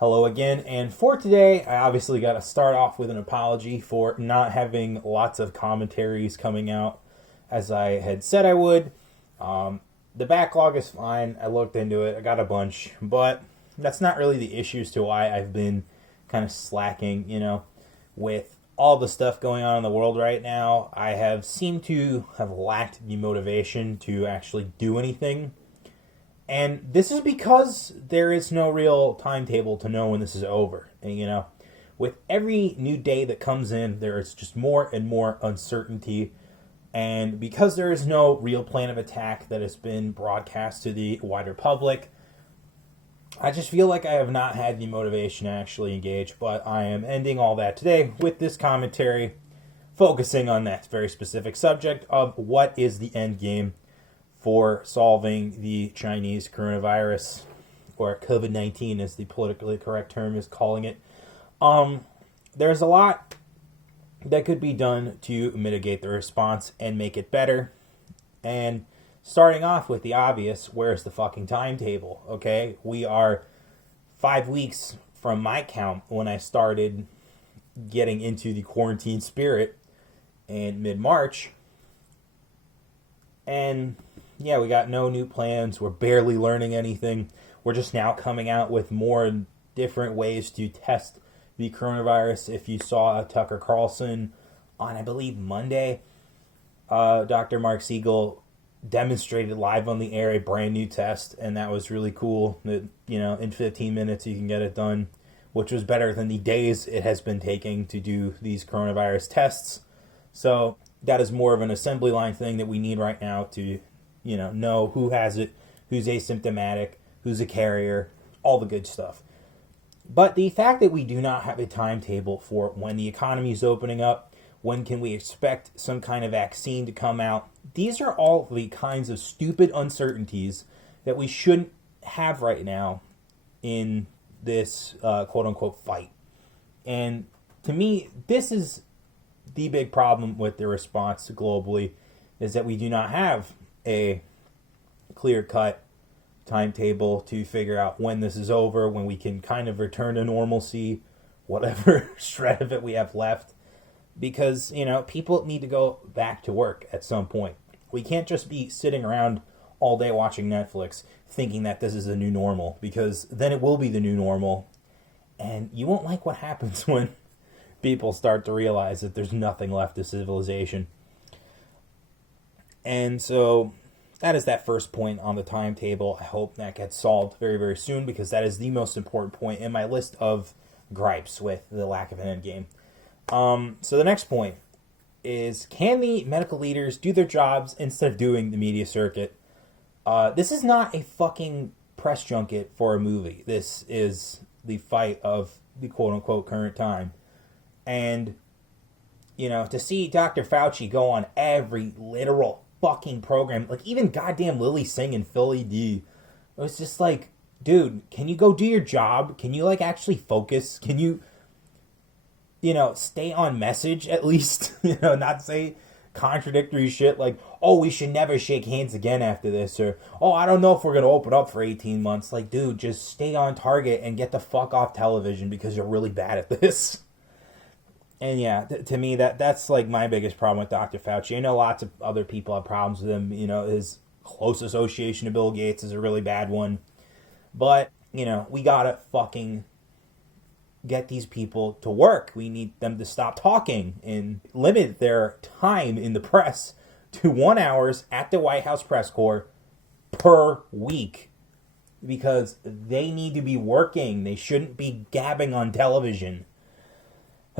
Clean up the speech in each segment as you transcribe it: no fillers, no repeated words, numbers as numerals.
Hello again, and for today, I obviously got to start off with an apology for not having lots of commentaries coming out as I had said I would. The backlog is fine. I looked into it, I got a bunch, but that's not really the issue as to why I've been kind of slacking, with all the stuff going on in the world right now. I have seemed to have lacked the motivation to actually do anything. And this is because there is no real timetable to know when this is over. And, with every new day that comes in, there is just more and more uncertainty. And because there is no real plan of attack that has been broadcast to the wider public, I just feel like I have not had the motivation to actually engage. But I am ending all that today with this commentary, focusing on that very specific subject of what is the end game for solving the Chinese coronavirus, or COVID-19 as the politically correct term is calling it. There's a lot that could be done to mitigate the response and make it better. And starting off with the obvious, where's the fucking timetable, okay? We are 5 weeks from my count when I started getting into the quarantine spirit in mid-March. And yeah, we got no new plans. We're barely learning anything. We're just now coming out with more different ways to test the coronavirus. If you saw Tucker Carlson on, I believe, Monday, Dr. Mark Siegel demonstrated live on the air a brand new test, and that was really cool. That, in 15 minutes you can get it done, which was better than the days it has been taking to do these coronavirus tests. So that is more of an assembly line thing that we need right now to know who has it, who's asymptomatic, who's a carrier, all the good stuff. But the fact that we do not have a timetable for when the economy is opening up, when can we expect some kind of vaccine to come out, these are all the kinds of stupid uncertainties that we shouldn't have right now in this quote-unquote fight. And to me, this is the big problem with the response globally, is that we do not have a clear-cut timetable to figure out when this is over, when we can kind of return to normalcy, whatever shred of it we have left. Because, people need to go back to work at some point. We can't just be sitting around all day watching Netflix thinking that this is the new normal, because then it will be the new normal. And you won't like what happens when people start to realize that there's nothing left of civilization. And so that is that first point on the timetable. I hope that gets solved very, very soon, because that is the most important point in my list of gripes with the lack of an endgame. So the next point is, can the medical leaders do their jobs instead of doing the media circuit? This is not a fucking press junket for a movie. This is the fight of the quote-unquote current time. And, to see Dr. Fauci go on every literal fucking program, like even goddamn Lily Singh and Philly D, it was just like, dude, can you go do your job? Can you actually focus? Can you stay on message at least? Not say contradictory shit like, oh, we should never shake hands again after this, or, oh, I don't know if we're gonna open up for 18 months. Like, dude, just stay on target and get the fuck off television, because you're really bad at this. And yeah, to me, that's like my biggest problem with Dr. Fauci. I know lots of other people have problems with him. His close association to Bill Gates is a really bad one. But, we gotta fucking get these people to work. We need them to stop talking and limit their time in the press to 1 hour at the White House press corps per week, because they need to be working. They shouldn't be gabbing on television.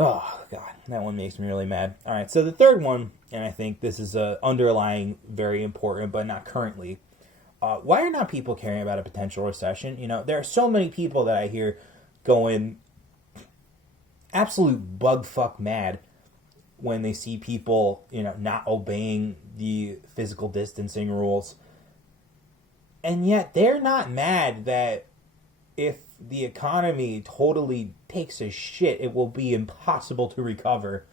Oh, God, that one makes me really mad. All right, so the third one, and I think this is underlying very important, but not currently. Why are not people caring about a potential recession? There are so many people that I hear going absolute bugfuck mad when they see people, not obeying the physical distancing rules. And yet they're not mad that if the economy totally takes a shit, it will be impossible to recover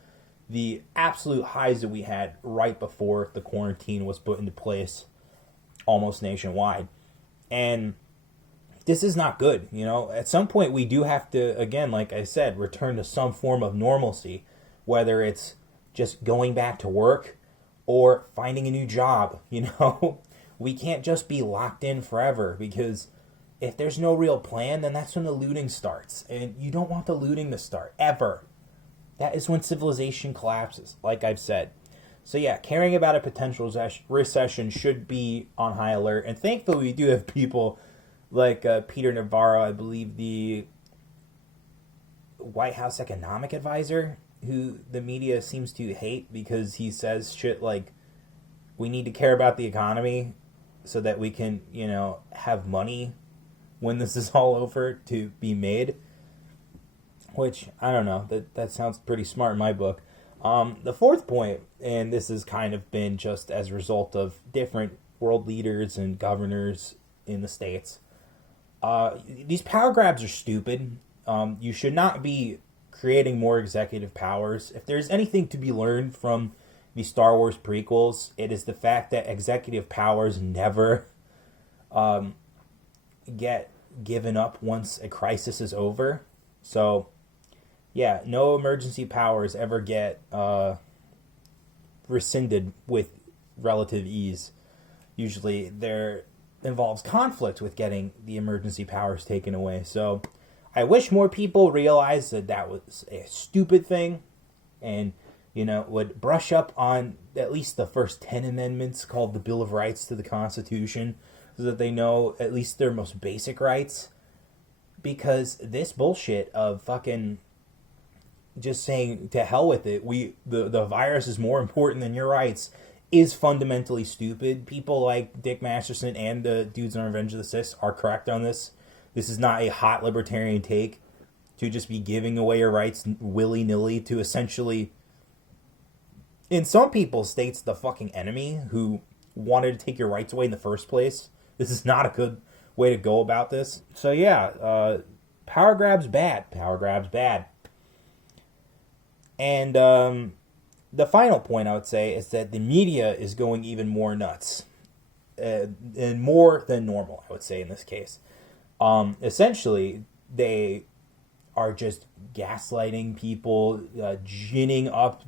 the absolute highs that we had right before the quarantine was put into place almost nationwide. And this is not good. At some point we do have to, again, like I said, return to some form of normalcy, whether it's just going back to work or finding a new job. We can't just be locked in forever, because if there's no real plan, then that's when the looting starts, and you don't want the looting to start ever. That is when civilization collapses, like I've said. So yeah, caring about a potential recession should be on high alert. And thankfully we do have people like Peter Navarro, I believe the White House economic advisor, who the media seems to hate because he says shit like, we need to care about the economy so that we can, have money when this is all over to be made. Which, I don't know, that sounds pretty smart in my book. The fourth point, and this has kind of been just as a result of different world leaders and governors in the States, these power grabs are stupid. You should not be creating more executive powers. If there's anything to be learned from the Star Wars prequels, it is the fact that executive powers never get given up once a crisis is over. So, yeah, no emergency powers ever get rescinded with relative ease. Usually there involves conflict with getting the emergency powers taken away. So I wish more people realized that was a stupid thing, and would brush up on at least the first 10 amendments, called the Bill of Rights to the Constitution, so that they know at least their most basic rights. Because this bullshit of fucking just saying to hell with it, the virus is more important than your rights, is fundamentally stupid. People like Dick Masterson and the dudes on Revenge of the Sith are correct on this. This is not a hot libertarian take to just be giving away your rights willy-nilly to essentially, in some people's states, the fucking enemy who wanted to take your rights away in the first place. This is not a good way to go about this. So yeah, power grabs bad. Power grabs bad. And the final point I would say is that the media is going even more nuts. And more than normal, I would say, in this case. Essentially, they are just gaslighting people, ginning up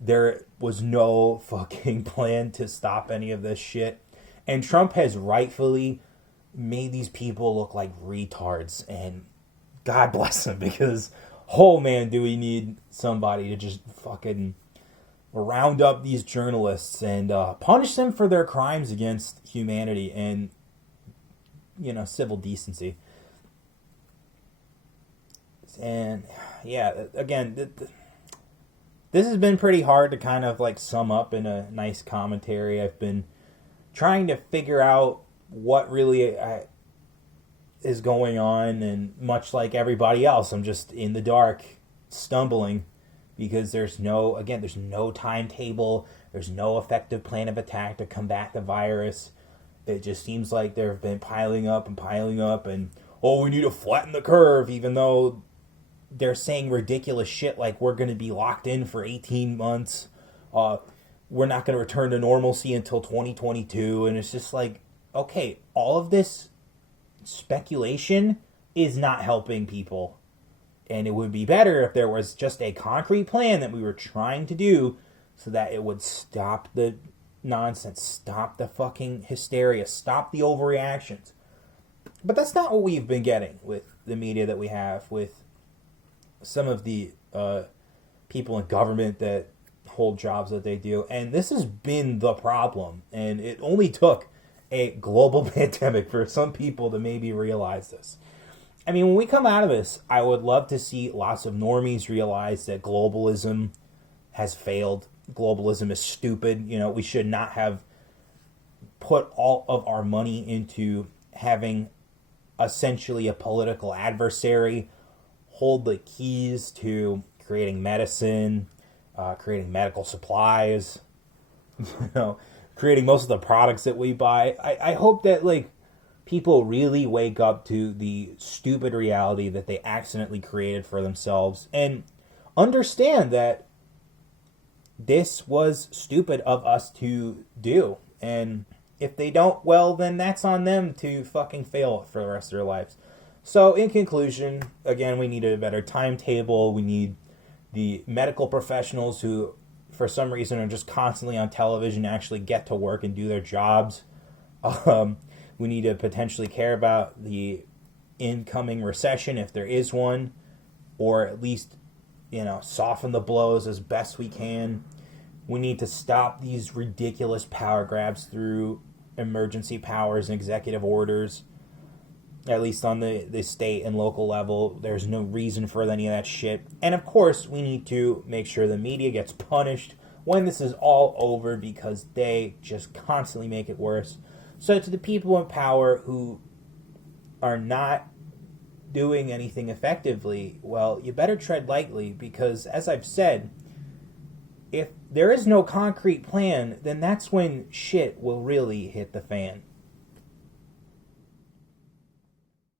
there was no fucking plan to stop any of this shit. And Trump has rightfully made these people look like retards. And God bless them, because, oh man, do we need somebody to just fucking round up these journalists and punish them for their crimes against humanity and, civil decency. And yeah, again, this has been pretty hard to kind of like sum up in a nice commentary. I've been trying to figure out what really is going on, and much like everybody else, I'm just in the dark, stumbling, because there's no timetable, there's no effective plan of attack to combat the virus. It just seems like there have been piling up, and we need to flatten the curve, even though they're saying ridiculous shit like we're going to be locked in for 18 months. We're not going to return to normalcy until 2022. And it's just like, okay, all of this speculation is not helping people. And it would be better if there was just a concrete plan that we were trying to do so that it would stop the nonsense, stop the fucking hysteria, stop the overreactions. But that's not what we've been getting with the media that we have, with some of the people in government that hold jobs that they do. And this has been the problem. And it only took a global pandemic for some people to maybe realize this. I mean, when we come out of this, I would love to see lots of normies realize that globalism has failed. Globalism is stupid. We should not have put all of our money into having essentially a political adversary hold the keys to creating medicine, creating medical supplies, creating most of the products that we buy. I hope that people really wake up to the stupid reality that they accidentally created for themselves and understand that this was stupid of us to do. And if they don't, well, then that's on them to fucking fail for the rest of their lives. So, in conclusion, again, we need a better timetable. We need the medical professionals who, for some reason, are just constantly on television actually get to work and do their jobs. We need to potentially care about the incoming recession, if there is one, or at least, soften the blows as best we can. We need to stop these ridiculous power grabs through emergency powers and executive orders, at least on the state and local level. There's no reason for any of that shit. And of course, we need to make sure the media gets punished when this is all over, because they just constantly make it worse. So to the people in power who are not doing anything effectively, well, you better tread lightly, because as I've said, if there is no concrete plan, then that's when shit will really hit the fan.